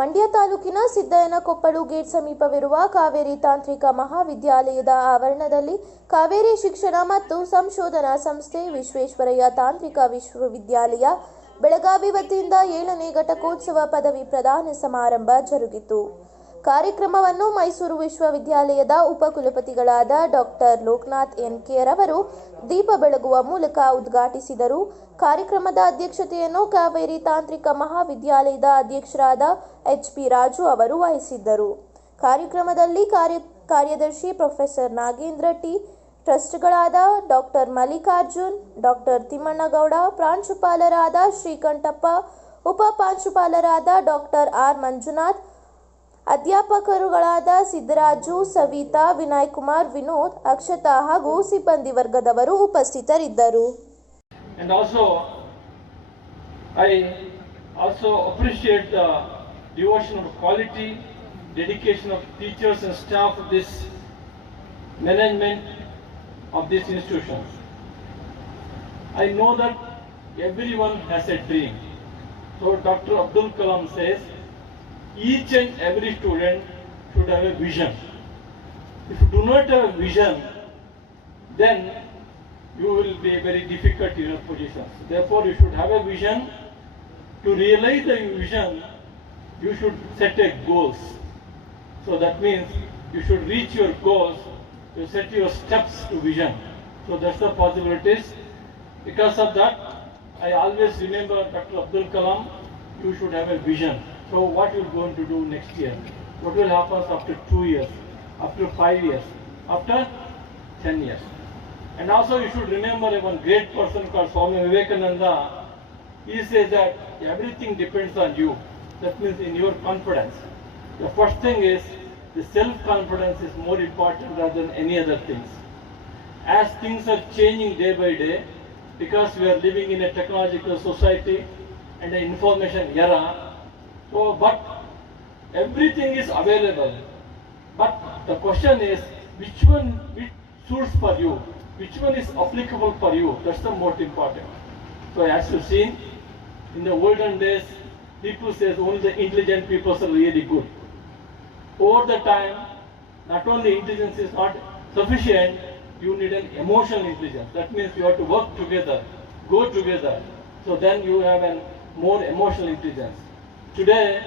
ಮಂಡ್ಯ ತಾಲೂಕಿನ ಸಿದ್ದಯ್ಯನಕೊಪ್ಪಲು ಗೇಟ್ ಸಮೀಪವಿರುವ ಕಾವೇರಿ ತಾಂತ್ರಿಕ ಮಹಾವಿದ್ಯಾಲಯದ ಆವರಣದಲ್ಲಿ ಕಾವೇರಿ ಶಿಕ್ಷಣ ಮತ್ತು ಸಂಶೋಧನಾ ಸಂಸ್ಥೆ ವಿಶ್ವೇಶ್ವರಯ್ಯ ತಾಂತ್ರಿಕ ವಿಶ್ವವಿದ್ಯಾಲಯ ಬೆಳಗಾವಿ ವತಿಯಿಂದ ಏಳನೇ ಘಟಕೋತ್ಸವ ಪದವಿ ಪ್ರದಾನ ಸಮಾರಂಭ ಜರುಗಿತು. ಕಾರ್ಯಕ್ರಮವನ್ನು ಮೈಸೂರು ವಿಶ್ವವಿದ್ಯಾಲಯದ ಉಪಕುಲಪತಿಗಳಾದ ಡಾಕ್ಟರ್ ಲೋಕನಾಥ್ ಎನ್ ರವರು ದೀಪ ಬೆಳಗುವ ಮೂಲಕ ಉದ್ಘಾಟಿಸಿದರು. ಕಾರ್ಯಕ್ರಮದ ಅಧ್ಯಕ್ಷತೆಯನ್ನು ಕಾವೇರಿ ತಾಂತ್ರಿಕ ಮಹಾವಿದ್ಯಾಲಯದ ಅಧ್ಯಕ್ಷರಾದ ಎಚ್ ಪಿ ರಾಜು ಅವರು ವಹಿಸಿದ್ದರು. ಕಾರ್ಯಕ್ರಮದಲ್ಲಿ ಕಾರ್ಯ, ಕಾರ್ಯದರ್ಶಿ ಪ್ರೊಫೆಸರ್ ನಾಗೇಂದ್ರ ಟಿ, ಟ್ರಸ್ಟ್ಗಳಾದ ಡಾಕ್ಟರ್ ಮಲ್ಲಿಕಾರ್ಜುನ್, ಡಾಕ್ಟರ್ ತಿಮ್ಮಣ್ಣಗೌಡ, ಪ್ರಾಂಶುಪಾಲರಾದ ಶ್ರೀಕಂಠಪ್ಪ ಉಪ ಪ್ರಾಂಶುಪಾಲರಾದ ಡಾಕ್ಟರ್ ಆರ್ ಮಂಜುನಾಥ್ ಅಧ್ಯಾಪಕರುಗಳಾದ ಸಿದ್ದರಾಜು ಸವಿತಾ ವಿನಯ್ ಕುಮಾರ್ ವಿನೋದ್ ಅಕ್ಷತಾ ಹಾಗೂ ಸಿಬ್ಬಂದಿ ವರ್ಗದವರು ಉಪಸ್ಥಿತರಿದ್ದರು And also, I also appreciate the devotion of quality, dedication of teachers and staff of this management of this institution. I know that everyone has a dream. So Dr. Abdul Kalam says, each and every student should have a vision. If you do not have a vision, then you will be very difficult in your positions. Therefore, you should have a vision. To realize the vision, you should set a goals. So that means you should reach your goals. You set your steps to vision. So that's the possibilities. Because of that, I always remember Dr. Abdul Kalam. You should have a vision. So what you're going to do next year? What will happen after two years? After five years? After ten years? And also you should remember one great person called Swami Vivekananda. He says that everything depends on you. That means in your confidence. The first thing is the self-confidence is more important rather than any other things. As things are changing day by day, because we are living in a technological society and an information era, so but everything is available. But the question is, which one which suits for you? Which one is applicable for you? That's the most important. So as you've seen, in the olden days, people says only the intelligent people are really good. Over the time, not only intelligence is not sufficient, you need an emotional intelligence. That means you have to work together, go together. So then you have a more emotional intelligence. Today,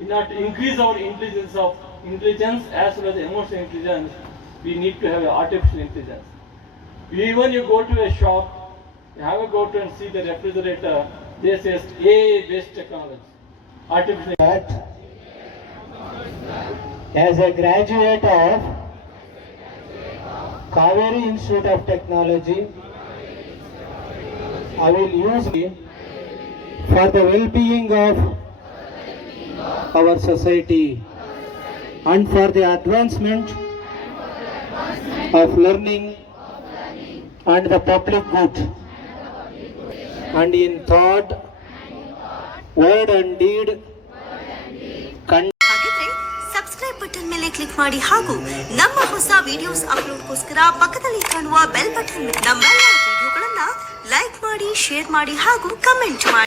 in order to increase our intelligence of intelligence as well as emotional intelligence, we need to have artificial intelligence. Even you go to a shop, you have a go to and see the refrigerator, they says AI based technology. Artificial as a graduate of Kaveri Institute of Technology, I will use it for the well-being of our society and for the advancement of learning and the public good and in thought word and deed subscribe button ಮೇಲೆ click ಮಾಡಿ ಹಾಗೂ ನಮ್ಮ ಹೊಸ videos ಅಪ್ಲೋಡ್ಗೋಸ್ಕರ ಪಕ್ಕದಲ್ಲಿ ಕಾಣುವ bell button ನಮ್ಮೆಲ್ಲ ವಿಡಿಯೋಗಳನ್ನ like ಮಾಡಿ ಶೇರ್ ಮಾಡಿ ಹಾಗೂ ಕಮೆಂಟ್ ಮಾಡಿ.